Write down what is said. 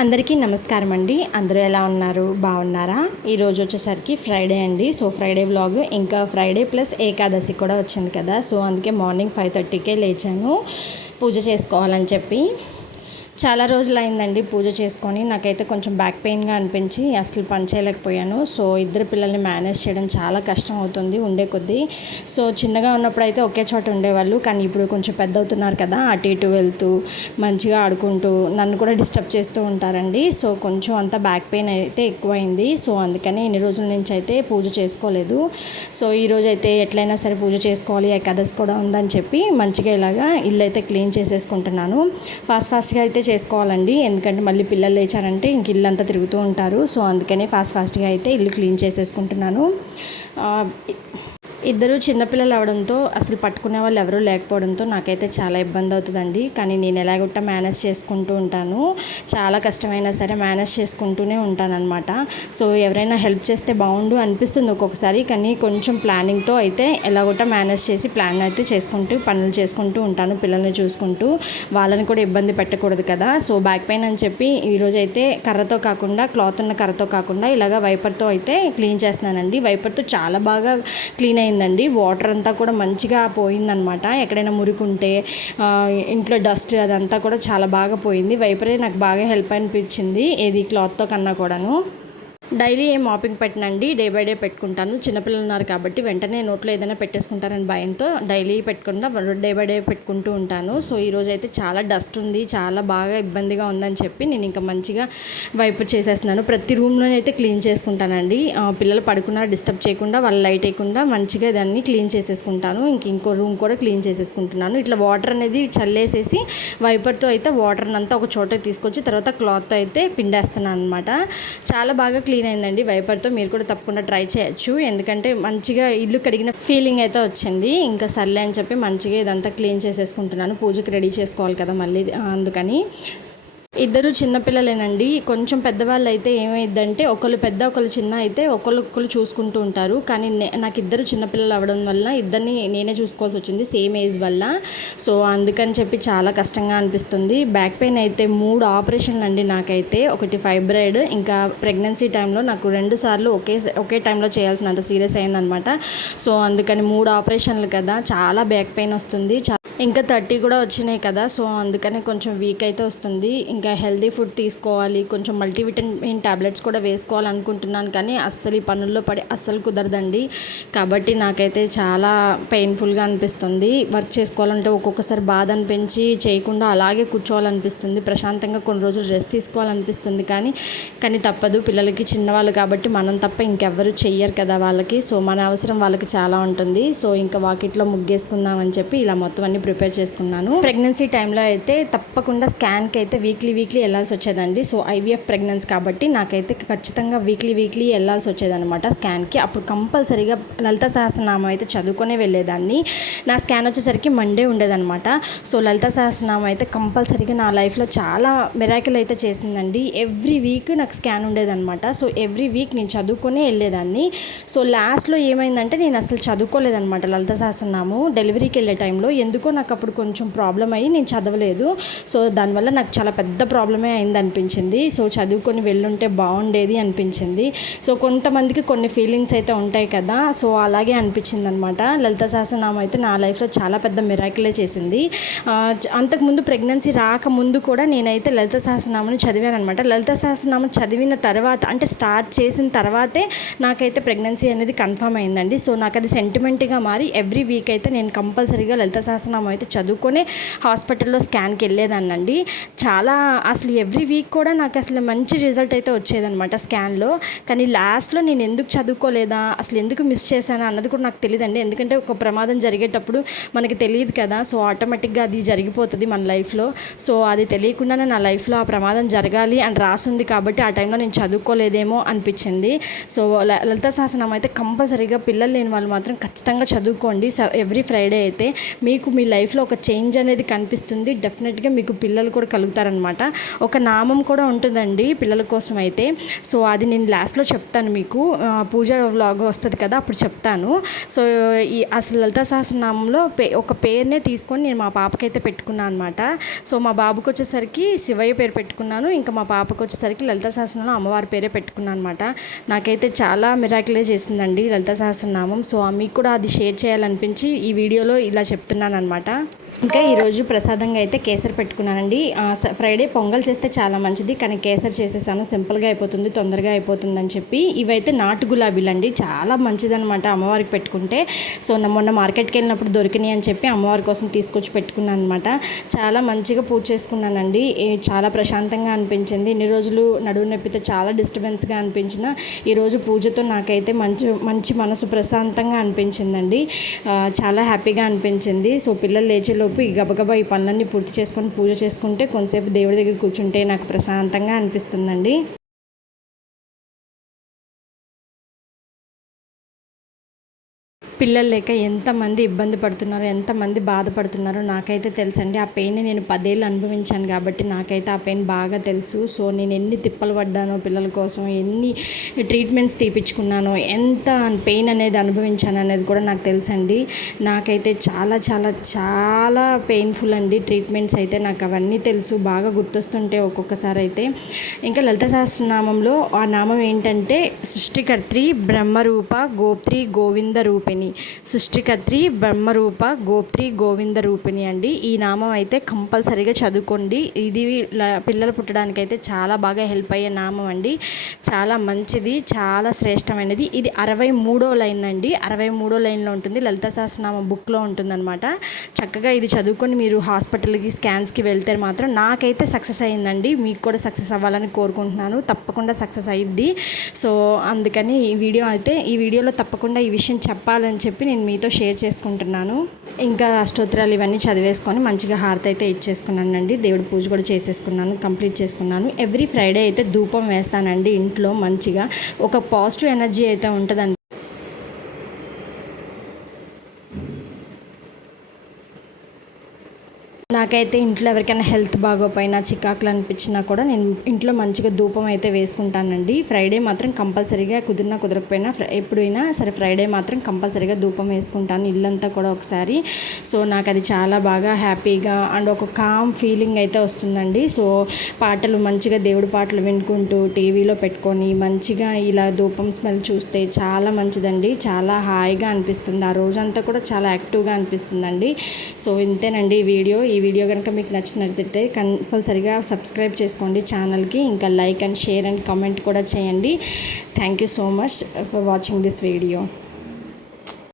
అందరికీ నమస్కారం అండి. అందరూ ఎలా ఉన్నారు? బాగున్నారా? ఈరోజు వచ్చేసరికి ఫ్రైడే అండి. సో ఫ్రైడే వ్లాగ్, ఇంకా ఫ్రైడే ప్లస్ ఏకాదశి కూడా వచ్చింది కదా. సో అందుకే మార్నింగ్ 5:30కే లేచాను పూజ చేసుకోవాలని చెప్పి. చాలా రోజులు అయిందండి పూజ చేసుకొని. నాకైతే కొంచెం బ్యాక్ పెయిన్గా అనిపించి అసలు పని చేయలేకపోయాను. సో ఇద్దరు పిల్లల్ని మేనేజ్ చేయడం చాలా కష్టం అవుతుంది ఉండే కొద్దీ. సో చిన్నగా ఉన్నప్పుడు అయితే ఒకే చోట ఉండేవాళ్ళు, కానీ ఇప్పుడు కొంచెం పెద్ద అవుతున్నారు కదా, అటు ఇటు వెళ్తూ మంచిగా ఆడుకుంటూ నన్ను కూడా డిస్టర్బ్ చేస్తూ ఉంటారండి. సో కొంచెం అంతా బ్యాక్ పెయిన్ అయితే ఎక్కువైంది. సో అందుకని ఇన్ని రోజుల నుంచి అయితే పూజ చేసుకోలేదు. సో ఈరోజు అయితే ఎట్లయినా సరే పూజ చేసుకోవాలి, ఏకాదశి కూడా ఉందని చెప్పి మంచిగా ఇలాగా ఇల్లు అయితే క్లీన్ చేసేసుకుంటున్నాను. ఫాస్ట్గా అయితే చేసుకోవాలండి, ఎందుకంటే మళ్ళీ పిల్లలు లేచారంటే ఇంక ఇల్లు అంతా తిరుగుతూ ఉంటారు. సో అందుకని ఫాస్ట్గా అయితే ఇల్లు క్లీన్ చేసేసుకుంటున్నాను. ఇద్దరు చిన్నపిల్లలు అవడంతో అసలు పట్టుకునే వాళ్ళు ఎవరూ లేకపోవడంతో నాకైతే చాలా ఇబ్బంది అవుతుందండి. కానీ నేను ఎలాగొట్టా మేనేజ్ చేసుకుంటూ ఉంటాను. చాలా కష్టమైనా సరే మేనేజ్ చేసుకుంటూనే ఉంటానన్నమాట. సో ఎవరైనా హెల్ప్ చేస్తే బాగుండు అనిపిస్తుంది ఒక్కొక్కసారి, కానీ కొంచెం ప్లానింగ్తో అయితే ఎలాగొట్టా మేనేజ్ చేసి ప్లాన్ అయితే చేసుకుంటూ పనులు చేసుకుంటూ ఉంటాను, పిల్లల్ని చూసుకుంటూ. వాళ్ళని కూడా ఇబ్బంది పెట్టకూడదు కదా. సో బ్యాక్ పెయిన్ అని చెప్పి ఈరోజు అయితే కర్రతో కాకుండా, క్లాత్ ఉన్న కర్రతో కాకుండా ఇలాగ వైపర్తో అయితే క్లీన్ చేస్తున్నానండి. వైపర్తో చాలా బాగా క్లీన్ అయిందండి. వాటర్ అంతా కూడా మంచిగా పోయిందనమాట. ఎక్కడైనా మురికుంటే ఇంట్లో డస్ట్ అదంతా కూడా చాలా బాగా పోయింది. వైపరే నాకు బాగా హెల్ప్ అనిపించింది, ఏది క్లాత్తో కన్నా కూడాను. డైలీ ఏం మాపింగ్ పెట్టనండి, డే బై డే పెట్టుకుంటాను. చిన్నపిల్లలు ఉన్నారు కాబట్టి వెంటనే నోట్లో ఏదైనా పెట్టేసుకుంటారని భయంతో డైలీ పెట్టుకుంటా, డే బై డే పెట్టుకుంటూ ఉంటాను. సో ఈరోజు అయితే చాలా డస్ట్ ఉంది, చాలా బాగా ఇబ్బందిగా ఉందని చెప్పి నేను ఇంకా మంచిగా వైపు చేసేస్తున్నాను. ప్రతి రూమ్లోనే అయితే క్లీన్ చేసుకుంటానండి. పిల్లలు పడుకున్నా డిస్టర్బ్ చేయకుండా, వాళ్ళు లైట్ వేయకుండా మంచిగా దాన్ని క్లీన్ చేసేసుకుంటాను. ఇంకో రూమ్ కూడా క్లీన్ చేసేసుకుంటున్నాను. ఇట్లా వాటర్ అనేది చల్లేసేసి వైపర్తో అయితే వాటర్ అంతా ఒక చోట తీసుకొచ్చి తర్వాత క్లాత్తో అయితే పిండేస్తున్నాను అనమాట. చాలా బాగా క్లీన్ అయిందండి వైపర్తో. మీరు కూడా తప్పకుండా ట్రై చేయొచ్చు, ఎందుకంటే మంచిగా ఇల్లు కడిగిన ఫీలింగ్ అయితే వచ్చింది. ఇంకా సర్లే అని చెప్పి మంచిగా ఇదంతా క్లీన్ చేసేసుకుంటున్నాను. పూజకి రెడీ చేసుకోవాలి కదా మళ్ళీ, అందుకని. ఇద్దరు చిన్నపిల్లలేనండి. కొంచెం పెద్దవాళ్ళు అయితే ఏమైందంటే ఒకళ్ళు పెద్ద ఒకళ్ళు చిన్న అయితే ఒకళ్ళు చూసుకుంటూ ఉంటారు. కానీ నాకు ఇద్దరు చిన్నపిల్లలు అవ్వడం వల్ల ఇద్దరిని నేనే చూసుకోవాల్సి వచ్చింది, సేమ్ ఏజ్ వల్ల. సో అందుకని చెప్పి చాలా కష్టంగా అనిపిస్తుంది. బ్యాక్ పెయిన్ అయితే 3 ఆపరేషన్లు అండి నాకైతే. ఒకటి ఫైబ్రాయిడ్, ఇంకా ప్రెగ్నెన్సీ టైంలో నాకు 2 సార్లు ఒకే టైంలో చేయాల్సినంత సీరియస్ అయిందనమాట. సో అందుకని 3 ఆపరేషన్లు కదా, చాలా బ్యాక్ పెయిన్ వస్తుంది. ఇంకా 30 కూడా వచ్చినాయి కదా. సో అందుకని కొంచెం వీక్ అయితే వస్తుంది. ఇంకా హెల్దీ ఫుడ్ తీసుకోవాలి, కొంచెం మల్టీవిటమిన్ టాబ్లెట్స్ కూడా వేసుకోవాలనుకుంటున్నాను, కానీ అస్సలు ఈ పనుల్లో పడి అస్సలు కుదరదండి. కాబట్టి నాకైతే చాలా పెయిన్ఫుల్గా అనిపిస్తుంది. వర్క్ చేసుకోవాలంటే ఒక్కొక్కసారి బాధ అనిపించి చేయకుండా అలాగే కూర్చోవాలనిపిస్తుంది. ప్రశాంతంగా కొన్ని రోజులు రెస్ట్ తీసుకోవాలనిపిస్తుంది, కానీ తప్పదు. పిల్లలకి చిన్నవాళ్ళు కాబట్టి మనం తప్ప ఇంకెవ్వరు చెయ్యరు కదా వాళ్ళకి. సో మన అవసరం వాళ్ళకి చాలా ఉంటుంది. సో ఇంకా వాకిట్లో ముగ్గేసుకుందామని చెప్పి ఇలా మొత్తం అన్ని ప్రిపేర్ చేసుకున్నాను. ప్రెగ్నెన్సీ టైంలో అయితే తప్పకుండా స్కాన్కి అయితే వీక్లీ వెళ్ళాల్సి వచ్చేదండి. సో ఐవీఎఫ్ ప్రెగ్నెన్సీ కాబట్టి నాకైతే ఖచ్చితంగా వీక్లీ వెళ్ళాల్సి వచ్చేదనమాట స్కాన్కి. అప్పుడు కంపల్సరీగా లలిత సహస్రనామం అయితే చదువుకొనే వెళ్ళేదాన్ని. నా స్కాన్ వచ్చేసరికి మండే ఉండేదనమాట. సో లలిత సహస్రనామం అయితే కంపల్సరీగా నా లైఫ్లో చాలా మిరాకిల్ అయితే చేసిందండి. ఎవ్రీ వీక్ నాకు స్కాన్ ఉండేదనమాట. సో ఎవ్రీ వీక్ నేను చదువుకొనే వెళ్ళేదాన్ని. సో లాస్ట్లో ఏమైందంటే నేను అసలు చదువుకోలేదనమాట లలిత సహస్రనామం. డెలివరీకి వెళ్ళే టైంలో ఎందుకో నాకు అప్పుడు కొంచెం ప్రాబ్లం అయ్యి నేను చదవలేదు. సో దానివల్ల నాకు చాలా పెద్ద ప్రాబ్లమే అయింది అనిపించింది. సో చదువుకొని వెళ్ళుంటే బాగుండేది అనిపించింది. సో కొంతమందికి కొన్ని ఫీలింగ్స్ అయితే ఉంటాయి కదా. సో అలాగే అనిపించింది అనమాట. లలిత సహస్రనామం అయితే నా లైఫ్లో చాలా పెద్ద మిరాకిలే చేసింది. అంతకుముందు ప్రెగ్నెన్సీ రాకముందు కూడా నేనైతే లలిత సహస్రనామాన్ని చదివాను అనమాట. లలిత సహస్రనామం చదివిన తర్వాత, అంటే స్టార్ట్ చేసిన తర్వాతే నాకైతే ప్రెగ్నెన్సీ అనేది కన్ఫర్మ్ అయిందండి. సో నాకు అది సెంటిమెంట్గా మారి ఎవ్రీ వీక్ అయితే నేను కంపల్సరీగా లలిత సహస్రనామం అయితే చదువుకొని హాస్పిటల్లో స్కాన్కి వెళ్ళేదాన్నండి. చాలా అసలు ఎవ్రీ వీక్ కూడా నాకు అసలు మంచి రిజల్ట్ అయితే వచ్చేదనమాట స్కాన్లో. కానీ లాస్ట్లో నేను ఎందుకు చదువుకోలేదా, అసలు ఎందుకు మిస్ చేశానా అన్నది కూడా నాకు తెలియదండి. ఎందుకంటే ఒక ప్రమాదం జరిగేటప్పుడు మనకి తెలియదు కదా. సో ఆటోమేటిక్గా అది జరిగిపోతుంది మన లైఫ్లో. సో అది తెలియకుండానే నా లైఫ్లో ఆ ప్రమాదం జరగాలి అని రాసుంది కాబట్టి ఆ టైంలో నేను చదువుకోలేదేమో అనిపించింది. సో లలిత సహస్రనామం అయితే కంపల్సరీగా పిల్లలు లేని వాళ్ళు మాత్రం ఖచ్చితంగా చదువుకోండి. ఎవ్రీ ఫ్రైడే అయితే మీకు మీ లైఫ్లో ఒక చేంజ్ అనేది కనిపిస్తుంది. డెఫినెట్గా మీకు పిల్లలు కూడా కలుగుతారనమాట. ఒక నామం కూడా ఉంటుందండి పిల్లల కోసం అయితే. సో అది నేను లాస్ట్లో చెప్తాను మీకు, పూజ వ్లాగ్ వస్తుంది కదా అప్పుడు చెప్తాను. సో ఈ అసలు లలితా సహస్రనామంలో ఒక పేరునే తీసుకొని నేను మా పాపకైతే పెట్టుకున్నాను అనమాట. సో మా బాబుకి వచ్చేసరికి శివయ్య పేరు పెట్టుకున్నాను, ఇంకా మా పాపకు వచ్చేసరికి లలితా సహస్రనామంలో అమ్మవారి పేరే పెట్టుకున్నాను అనమాట. నాకైతే చాలా మిరాకిలే చేసిందండి లలితా సహస్రనామం. సో మీకు కూడా అది షేర్ చేయాలనిపించి ఈ వీడియోలో ఇలా చెప్తున్నాను అనమాట. ఇంకా ఈరోజు ప్రసాదంగా అయితే కేసరి పెట్టుకున్నానండి. ఫ్రైడే పొంగల్ చేస్తే చాలా మంచిది, కానీ కేసరి చేసేసాను. సింపుల్గా అయిపోతుంది, తొందరగా అయిపోతుంది అని చెప్పి. ఇవైతే నాటు గులాబీలు అండి, చాలా మంచిదనమాట అమ్మవారికి పెట్టుకుంటే. సో మొన్న మార్కెట్కి వెళ్ళినప్పుడు దొరికినాయి అని చెప్పి అమ్మవారి కోసం తీసుకొచ్చి పెట్టుకున్నాను అనమాట. చాలా మంచిగా పూజ చేసుకున్నానండి. చాలా ప్రశాంతంగా అనిపించింది. ఇన్ని రోజులు నడువు నొప్పితో చాలా డిస్టర్బెన్స్గా అనిపించిన ఈరోజు పూజతో నాకైతే మంచి మనసు ప్రశాంతంగా అనిపించిందండి. చాలా హ్యాపీగా అనిపించింది. సో పిల్లలు లేచేలోపు ఈ గబగబా ఈ పనులన్నీ పూర్తి చేసుకొని పూజ చేసుకుంటే కొంతసేపు దేవుడి దగ్గర కూర్చుంటే నాకు ప్రశాంతంగా అనిపిస్తుందండి. పిల్లలు లేక ఎంతమంది ఇబ్బంది పడుతున్నారో, ఎంతమంది బాధపడుతున్నారో నాకైతే తెలుసండి. ఆ పెయిన్ని నేను 10 ఏళ్ళు అనుభవించాను కాబట్టి నాకైతే ఆ పెయిన్ బాగా తెలుసు. సో నేను ఎన్ని తిప్పలు పడ్డానో పిల్లల కోసం, ఎన్ని ట్రీట్మెంట్స్ తీపించుకున్నానో, ఎంత పెయిన్ అనేది అనుభవించాను అనేది కూడా నాకు తెలుసండి. నాకైతే చాలా చాలా చాలా పెయిన్ఫుల్ అండి ట్రీట్మెంట్స్ అయితే. నాకు అవన్నీ తెలుసు, బాగా గుర్తొస్తుంటే ఒక్కొక్కసారి అయితే. ఇంకా లలిత సహస్రనామంలో ఆ నామం ఏంటంటే సృష్టికర్త్రి బ్రహ్మరూప గోప్త్రి గోవింద రూపిణి. సృష్టికర్త్రి బ్రహ్మరూప గోప్త్రి గోవింద రూపిణి అండి. ఈ నామం అయితే కంపల్సరీగా చదువుకోండి. ఇది పిల్లలు పుట్టడానికైతే చాలా బాగా హెల్ప్ అయ్యే నామం అండి. చాలా మంచిది, చాలా శ్రేష్టమైనది. ఇది 63వ లైన్ అండి. 63వ లైన్లో ఉంటుంది, లలితా సహస్రనామం బుక్లో ఉంటుందన్నమాట. చక్కగా ఇది చదువుకొని మీరు హాస్పిటల్కి స్కాన్స్కి వెళ్తే మాత్రం నాకైతే సక్సెస్ అయ్యిందండి. మీకు కూడా సక్సెస్ అవ్వాలని కోరుకుంటున్నాను. తప్పకుండా సక్సెస్ అయ్యిద్ది. సో అందుకని ఈ వీడియోలో తప్పకుండా ఈ విషయం చెప్పాలని చెప్పి నేను మీతో షేర్ చేసుకుంటున్నాను. ఇంకా అష్టోత్తరాలు ఇవన్నీ చదివేసుకొని మంచిగా హారతి అయితే ఇచ్చేసుకున్నానండి. దేవుడి పూజ కూడా చేసేసుకున్నాను, కంప్లీట్ చేసుకున్నాను. ఎవ్రీ ఫ్రైడే అయితే ధూపం వేస్తానండి ఇంట్లో. మంచిగా ఒక పాజిటివ్ ఎనర్జీ అయితే ఉంటుందండి. నాకైతే ఇంట్లో ఎవరికైనా హెల్త్ బాగోపోయినా, చికాకులు అనిపించినా కూడా నేను ఇంట్లో మంచిగా ధూపం అయితే వేసుకుంటానండి. ఫ్రైడే మాత్రం కంపల్సరీగా, కుదిరినా కుదరకపోయినా ఎప్పుడైనా సరే ఫ్రైడే మాత్రం కంపల్సరీగా ధూపం వేసుకుంటాను ఇల్లంతా కూడా ఒకసారి. సో నాకు అది చాలా బాగా హ్యాపీగా అండ్ ఒక కామ్ ఫీలింగ్ అయితే వస్తుందండి. సో పాటలు మంచిగా దేవుడి పాటలు వినుకుంటూ టీవీలో పెట్టుకొని మంచిగా ఇలా ధూపం స్మెల్ చూస్తే చాలా మంచిదండి. చాలా హాయిగా అనిపిస్తుంది. ఆ రోజంతా కూడా చాలా యాక్టివ్గా అనిపిస్తుందండి. సో ఇంతేనండి ఈ వీడియో కనుక మీకు నచ్చినట్లయితే కంపల్సరీగా సబ్స్క్రైబ్ చేసుకోండి ఛానల్కి. ఇంకా like and share and comment కూడా చేయండి. Thank you so much for watching this video.